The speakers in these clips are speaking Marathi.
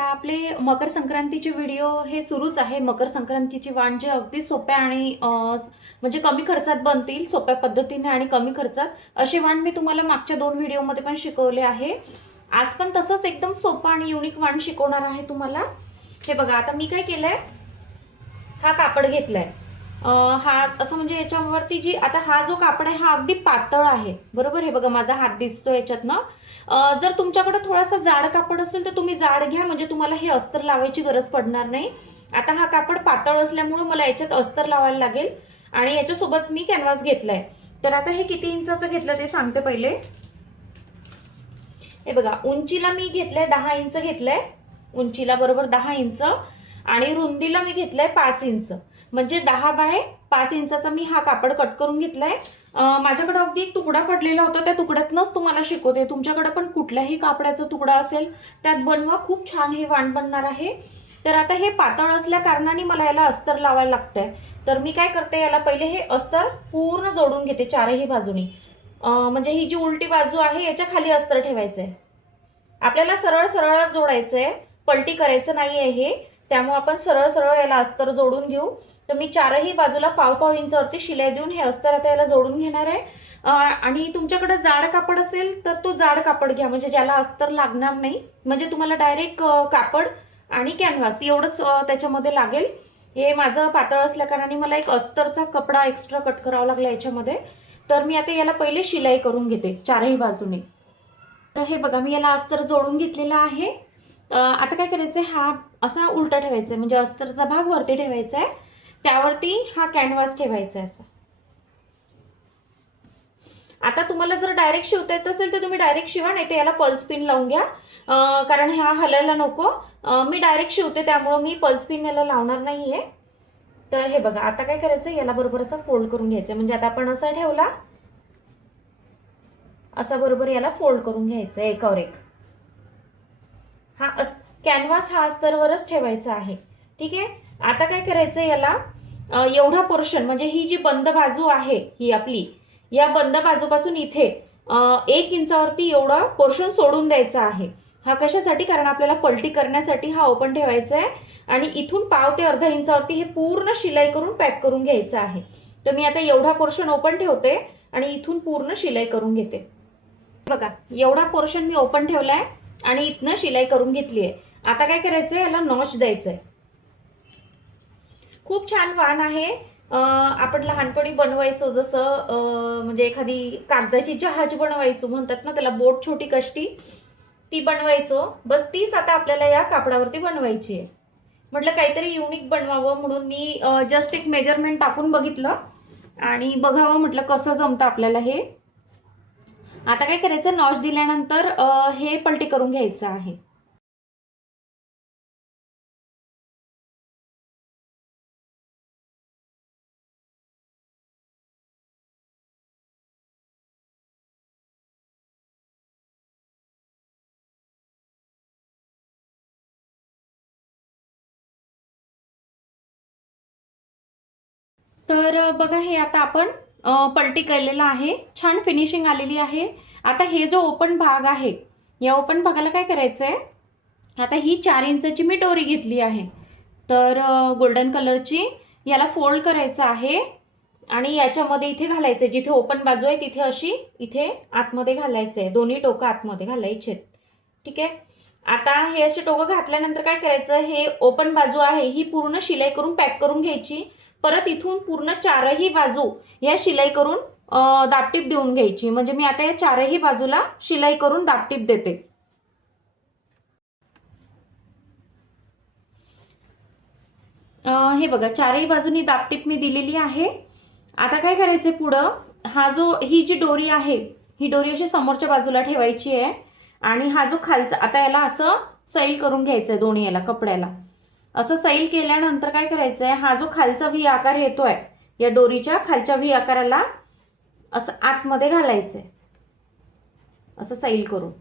आता आपले मकर संक्रांतीचे व्हिडिओ हे सुरूच आहे. मकर संक्रांतीची वाण जे अगदी सोप्या आणि म्हणजे कमी खर्चात बनतील सोप्या पद्धतीने आणि कमी खर्चात असे वाण मी तुम्हाला मागच्या दोन व्हिडिओमध्ये पण शिकवले आहे. आज पण तसंच एकदम सोपं आणि युनिक वाण शिकवणार आहे तुम्हाला. हे बघा आता मी काय केलंय? हा कापड घेतलाय. आहे हा असं म्हणजे याच्यावरती जी आता हा जो कापड आहे हा अगदी पातळ आहे. बरोबर? हे बघा माझा हात दिसतो याच्यातनं. जर तुमच्याकडे थोडासा जाड कापड असेल तर तुम्ही जाड घ्या. म्हणजे तुम्हाला हे अस्तर लावायची गरज पडणार नाही. आता हा कापड पातळ असल्यामुळं मला याच्यात अस्तर लावायला लागेल. आणि याच्यासोबत मी कॅनव्हास घेतलाय. तर आता हे किती इंचाचं घेतलं ते सांगते पहिले. हे बघा उंचीला मी घेतलंय दहा इंच घेतलंय. उंचीला बरोबर दहा इंच. आणि रुंदीला मी घेतलंय पाच इंच. म्हणजे दहा बाय पाच इंचाचा मी हा कापड कट करून घेतलाय. माझ्याकडे अगदी एक तुकडा पडलेला होता. त्या तुकड्यातनंच तुम्हाला शिकवते. तुमच्याकडे पण कुठल्याही कापडाचा तुकडा असेल त्यात बनवा. खूप छान हे वाण बनणार आहे. तर आता हे पातळ असल्या कारणाने मला याला अस्तर लावायला लागतंय. तर मी काय करते याला पहिले हे अस्तर पूर्ण जोडून घेते चारही बाजूनी. म्हणजे ही जी उलटी बाजू आहे याच्या खाली अस्तर ठेवायचं आहे आपल्याला सरळ सरळ जोडायचं आहे पलटी करायचं नाही आहे हे. त्यामुळे आपण सरळ सरळ याला अस्तर जोडून घेऊ. तर मी चारही बाजूला पाव पाव इंचावरती शिलाई देऊन हे अस्तर आता याला जोडून घेणार आहे. आणि तुमच्याकडे जाड कापड असेल तर तो जाड कापड घ्या म्हणजे ज्याला अस्तर लागणार नाही. म्हणजे तुम्हाला डायरेक्ट कापड आणि कॅनव्हास एवढंच त्याच्यामध्ये लागेल. हे माझं पातळ असल्याकारणाने मला एक अस्तरचा कपडा एक्स्ट्रा कट करावा लागला याच्यामध्ये. तर मी आता याला पहिले शिलाई करून घेते चारही बाजूने. तर हे बघा मी याला अस्तर जोडून घेतलेला आहे. आता काय करायचंय हा असा उलटा ठेवायचा आहे म्हणजे अस्तरचा भाग वरती ठेवायचा आहे त्यावरती हा कॅनव्हास ठेवायचा आहे असा. आता तुम्हाला जर डायरेक्ट शिवता येत असेल तर तुम्ही डायरेक्ट शिवा नाही तर याला पल्स पिन लावून घ्या. कारण हा हलायला नको. मी डायरेक्ट शिवते त्यामुळं मी पल्स पिन याला लावणार नाही आहे तर हे बघा आता काय करायचं याला बरोबर असं फोल्ड करून घ्यायचं म्हणजे आता आपण असा ठेवला असा बरोबर याला फोल्ड करून घ्यायचं आहे एकावर एक. हा अस कॅनव्हास हा अस्तरवरच ठेवायचा आहे. ठीक आहे? आता काय करायचं याला? एवढा पोर्शन म्हणजे ही जी बंद बाजू आहे ही आपली या बंद बाजूपासून इथे एक इंचावरती एवढा पोर्शन सोडून द्यायचा आहे. हा कशासाठी? कारण आपल्याला पलटी करण्यासाठी हा ओपन ठेवायचा आहे आणि इथून पाव ते अर्धा इंचावरती हे पूर्ण शिलाई करून पॅक करून घ्यायचं आहे. तर मी आता एवढा पोर्शन ओपन ठेवते आणि इथून पूर्ण शिलाई करून घेते. बघा एवढा पोर्शन मी ओपन ठेवलाय. आणि इथनं शिलाई करून घेतली आहे. आता काय करायचंय? याला नॉच आहे खूप छान वाण आहे. आपण लहानपणी बनवायचो जसं म्हणजे एखादी कागदाची जहाज बनवायचो म्हणतात ना त्याला बोट छोटी कष्टी ती बनवायचो. बस तीच आता आपल्याला या कापडावरती बनवायची आहे. म्हटलं काहीतरी युनिक बनवावं म्हणून मी जस्ट एक मेजरमेंट टाकून बघितलं आणि बघावं म्हटलं कसं जमतं आपल्याला हे. आता काय करायचं? नॉश दिल्यानंतर हे पलटी करून घ्यायचं आहे. तर बघा हे आता आपण पलटी केलेलं आहे. छान फिनिशिंग आलेली आहे. आता हे जो ओपन भाग आहे या ओपन भागाला काय करायचं आहे आता ही चार इंचाची मी डोरी घेतली आहे. तर गोल्डन कलरची याला फोल्ड करायचं आहे आणि याच्यामध्ये इथे घालायचं आहे जिथे ओपन बाजू आहे तिथे अशी इथे आतमध्ये घालायचं आहे दोन्ही टोकं आतमध्ये घालायचे ठीक आहे? आता हे असे टोकं घातल्यानंतर काय करायचं? हे ओपन बाजू आहे ही पूर्ण शिलाई करून पॅक करून घ्यायची. परत इथून पूर्ण चारही बाजू या शिलाई करून दापटीप देऊन घ्यायची. म्हणजे मी आता या चारही बाजूला शिलाई करून दापटीप देते. हे बघा चारही बाजूनी दापटीप मी दिलेली आहे. आता काय करायचंय पुढं? हा जो ही जी डोरी आहे ही डोरी अशी समोरच्या बाजूला ठेवायची आहे. आणि हा जो खालचा आता याला असं सैल करून घ्यायचं आहे दोन्ही याला कपड्याला. असं सैल केल्यानंतर काय करायचं आहे हा जो खालचा व्ही आकार येतोय या डोरीच्या खालच्या व्ही आकाराला असं आतमध्ये घालायचं आहे असं सैल करून.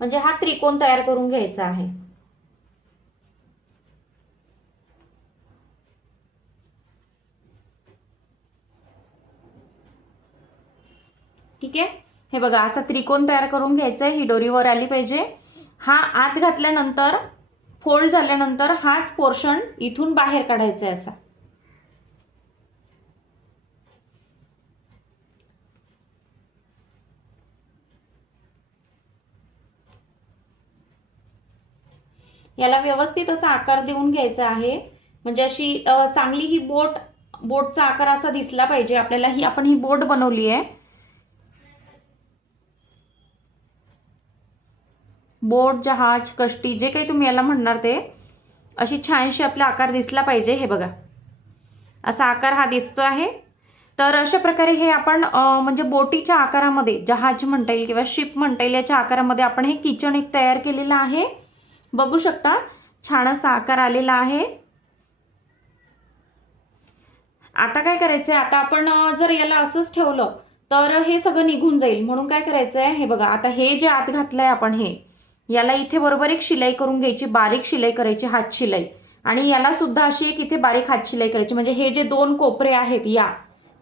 म्हणजे हा त्रिकोण तयार करून घ्यायचा आहे. ठीक आहे? हे बघा असा त्रिकोण तयार करून घ्यायचा आहे ही डोरीवर आली पाहिजे. हा आत घातल्यानंतर फोल्ड झाल्यानंतर हाच पोर्शन इथून बाहेर काढायचा आहे असा. याला व्यवस्थित असा आकार देऊन घ्यायचा आहे. म्हणजे अशी चांगली ही बोट बोटचा आकार असा दिसला पाहिजे. आपल्याला ही आपण ही बोट बनवली आहे. बोट जहाज कष्टी जे काही तुम्ही याला म्हणणार ते अशी छानशी आपला आकार दिसला पाहिजे हे बघा. असा आकार हा दिसतो आहे. तर अशा प्रकारे हे आपण म्हणजे बोटीच्या आकारामध्ये जहाज म्हणता येईल किंवा शिप म्हणता येईल याच्या आकारामध्ये आपण हे किचन एक तयार केलेलं आहे. बघू शकता छान असा आकार आलेला आहे. आता काय करायचंय? आता आपण जर याला असंच ठेवलं तर हे सगळं निघून जाईल. म्हणून काय करायचं आहे हे बघा आता हे जे आत घातलंय आपण हे याला इथे बरोबर एक शिलाई करून घ्यायची बारीक शिलाई करायची हात शिलाई. आणि याला सुद्धा अशी एक इथे बारीक हात शिलाई करायची. म्हणजे हे जे दोन कोपरे आहेत या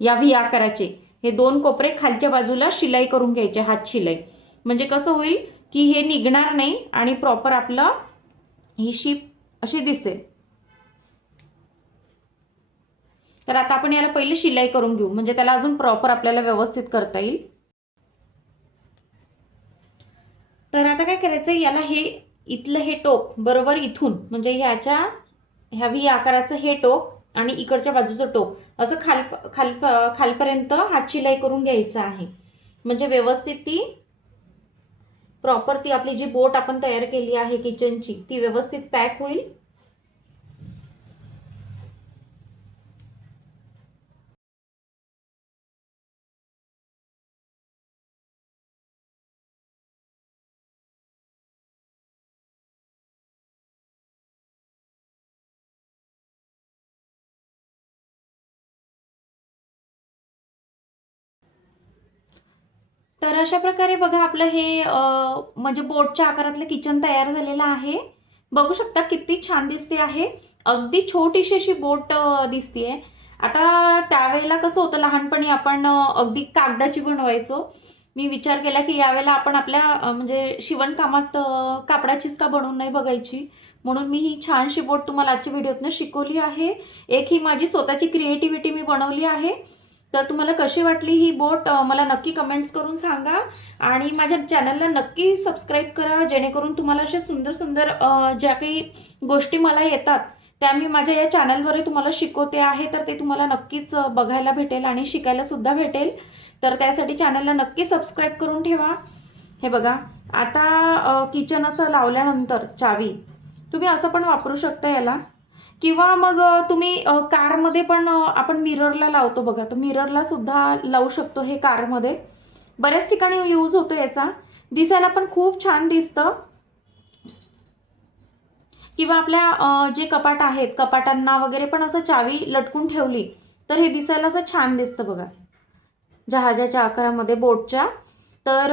या व्ही आकाराचे हे दोन कोपरे खालच्या बाजूला शिलाई करून घ्यायचे हात शिलाई. म्हणजे कसं होईल की हे निघणार नाही आणि प्रॉपर आपलं ही शिप अशी दिसेल. तर आता आपण याला पहिले शिलाई करून घेऊ. म्हणजे त्याला अजून प्रॉपर आपल्याला व्यवस्थित करता येईल. तर आता काय करायचं याला हे इथलं हे टोक बरोबर इथून म्हणजे ह्याच्या ह्या व्ही आकाराचं हे टोक आणि इकडच्या बाजूचं टोक असं खाल खाल खालपर्यंत हात शिलाई करून घ्यायचं आहे. म्हणजे व्यवस्थित ती प्रॉपर ती आपली जी बोट आपण तयार केली आहे किचनची ती व्यवस्थित पॅक होईल. तर अशा प्रकारे बघा आपलं हे म्हणजे बोटच्या आकारातलं किचन तयार झालेलं आहे. बघू शकता किती छान दिसते आहे. अगदी छोटीशी अशी बोट दिसतीये. आता त्यावेळेला कसं होतं लहानपणी आपण अगदी कागदाची बनवायचो. मी विचार केला की यावेळेला आपण आपल्या म्हणजे शिवणकामात कापडाचीच का बनवून नाही बघायची? म्हणून मी ही छानशी बोट तुम्हाला आजच्या व्हिडिओतनं शिकवली आहे. एक ही माझी स्वतःची क्रिएटिव्हिटी मी बनवली आहे. तर तुम्हाला कशी वाटली ही बोट मला नक्की कमेंट्स करून सांगा. आणि माझ्या चॅनलला नक्की सबस्क्राईब करा जेणेकरून तुम्हाला अशा सुंदर सुंदर ज्या काही गोष्टी मला येतात त्या मी माझ्या या चॅनलद्वारे तुम्हाला शिकवते आहे तर ते तुम्हाला नक्कीच बघायला भेटेल आणि शिकायला सुद्धा भेटेल. तर त्यासाठी चॅनलला नक्की सबस्क्राईब करून ठेवा. हे बघा आता किचन असं लावल्यानंतर चावी. तुम्ही असं पण वापरू शकता याला. किंवा मग तुम्ही कारमध्ये पण आपण मिररला लावतो बघा. तर मिररला सुद्धा लावू शकतो हे कारमध्ये. बऱ्याच ठिकाणी यूज होतो याचा. दिसायला पण खूप छान दिसतं. किंवा आपल्या जे कपाट आहेत कपाटांना वगैरे पण असं चावी लटकून ठेवली तर हे दिसायला असं छान दिसतं बघा. जहाजाच्या आकारामध्ये बोटच्या. तर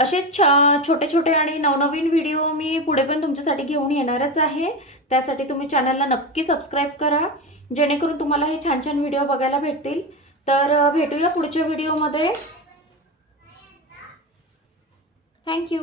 असेच असे छोटे छोटे आणि नवनवीन व्हिडिओ मी पुढे पण तुमच्यासाठी घेऊन येणारच आहे. त्यासाठी तुम्ही चॅनलला नक्की सबस्क्राईब करा. जेणेकरून तुम्हाला हे छान छान व्हिडिओ बघायला भेटतील. तर भेटूया पुढच्या व्हिडिओमध्ये. थँक्यू